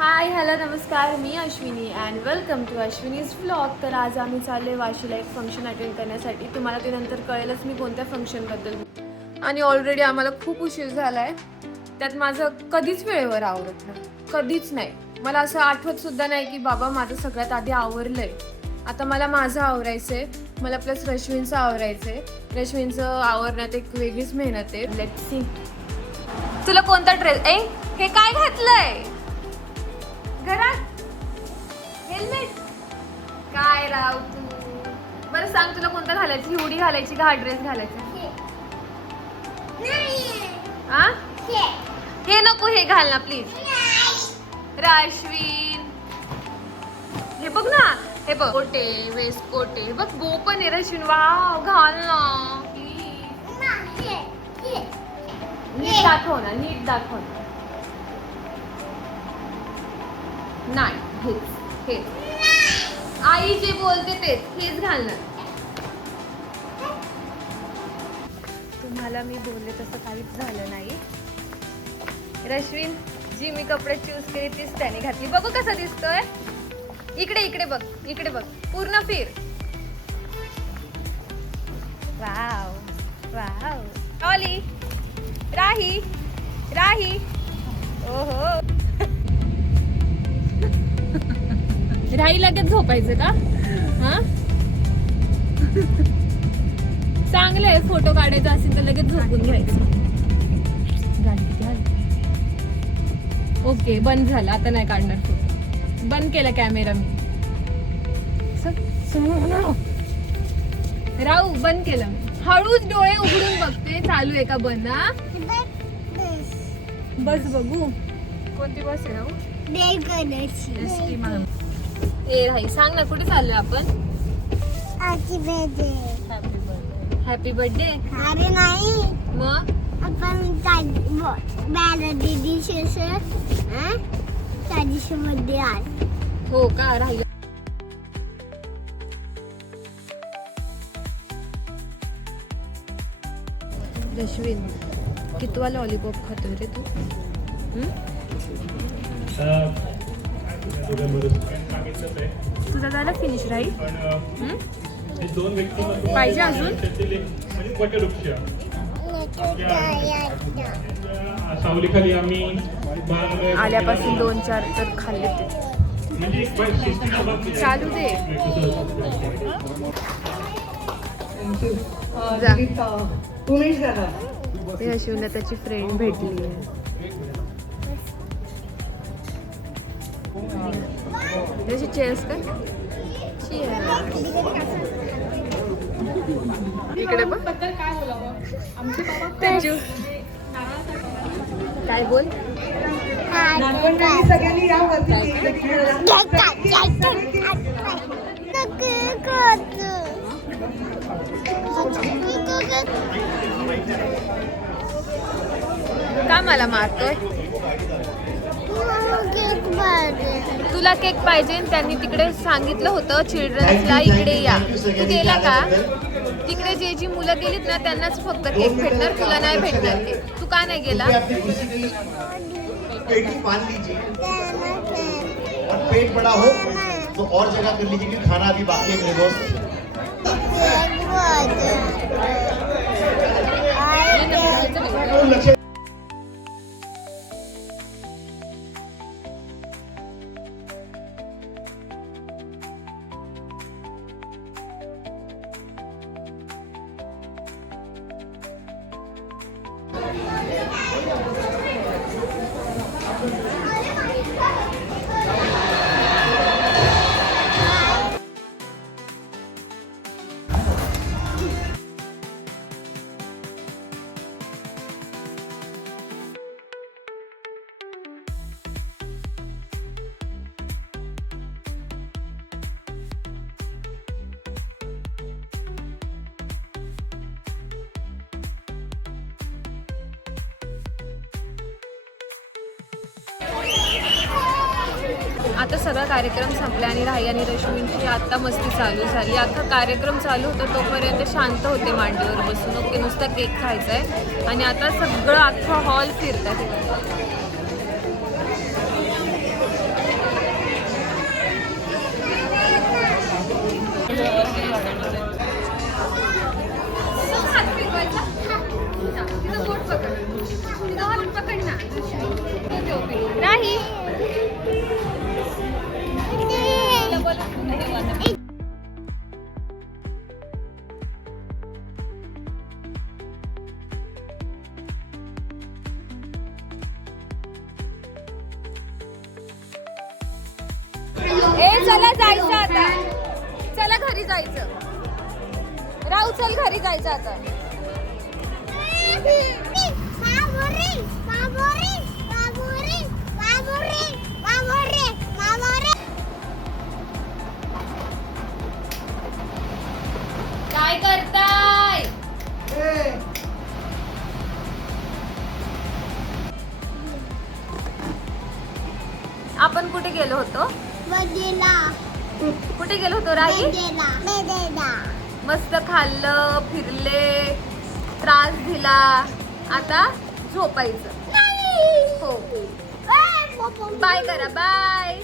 हाय hello नमस्कार, मी Ashwini and welcome to Ashwini's vlog. तर आज आम्ही चालले वाशीला एक फंक्शन अटेंड करण्यासाठी. तुम्हाला ते नंतर कळेलच मी कोणत्या फंक्शनबद्दल. आणि ऑलरेडी आम्हाला खूप उशीर झाला आहे. त्यात माझं कधीच वेळेवर आवरत नाही, कधीच नाही. मला असं आठवतसुद्धा नाही की बाबा माझं सगळ्यात आधी आवरलं आहे. आता मला माझं आवरायचं आहे, मला प्लस रश्मींचं आवरायचं आहे. रश्मींचं आवरण्यात एक वेगळीच मेहनत आहे. Let's see. तुला कोणता ड्रेस हे काय घातलंय घरात? हेल्मेट काय राव तू. बरं सांग, तुला कोणता घालायची? ही उडी घालायची का हा ड्रेस घालायचा? हा हे नको, हे घाल ना प्लीज. राश्विन हे बघ ना, हे बघ कोटे वेस्ट कोटे, हे बघ बो पण आहे रश्विन. वाव घाल ना, नीट दाखव ना, नीट दाखव ना. नाही हेच हेच आई जे बोलते तेच, हेच घालणार. तुम्हाला मी बोलले तसं काहीच झालं नाही. रश्विन जी मी कपडे चूज केली तीच त्याने घातली. बघू कसा दिसतोय. इकडे इकडे बघ, इकडे बघ, पूर्ण फिर. Wow wow. ऑली राही राही. ओहो राही लगेच झोपायचं का? हा चांगलं आहे. फोटो काढायचा असेल तर लगेच झोपून घ्यायचं. ओके बंद झालं, आता नाही काढणार फोटो. बंद केला कॅमेरा मी. राहू बंद केलं. हळूच डोळे उघडून बघते चालू आहे का बंद. हा बस बघू कोणती बस आहे. राहू ए राही सांग ना, कुठे चाललोय आपण? Happy birthday. अरे नाही, मग आपण दीदीशी मध्ये आज. हो का? राहिलं. रश्विन कितवा लॉलीपॉप खातोय रे तू? तुझा झाला फिनिश राहील? पाहिजे अजून? सावलीखाली आम्ही आल्यापासून 2-4 तर खाल्ले ते. चालू दे. यशूला त्याची फ्रेंड भेटली. त्याची चेअर्स का? इकडे बघ. काय बोल. सगळ्यांनी का मला मारतोय? तुला केक पाहिजे. त्यांनी तिकडे सांगितलं होतं चिल्ड्रन्सला इकडे या. तू गेला का? तिकडे जे जी मुलं गेलीत ना त्यांनाच फक्त केक भेटणार, तुला नाही भेटणार ते. तू का नाही गेला? पेट बड़ा हो तो और जगह कर लीजिए क्योंकि खाना अभी बाकी है मेरे दोस्त. आता सगळा कार्यक्रम संपला आणि राही आणि रश्मींची आता मस्ती चालू झाली. अख्खा कार्यक्रम चालू होता तोपर्यंत शांत होते मांडीवर बसून. ओके नुसता केक खायचा आहे आणि आता सगळं अख्खा हॉल फिरतात. चला जायचं आता, चला घरी जायचं. राहू चल घरी जायचं आता. काय करताय? आपण कुठे गेलो होतो? कुठे गेलो होतो राई? मस्त खाल्लं, फिरले, त्रास दिला. आता झोपायचं. हो बाय करा, बाय.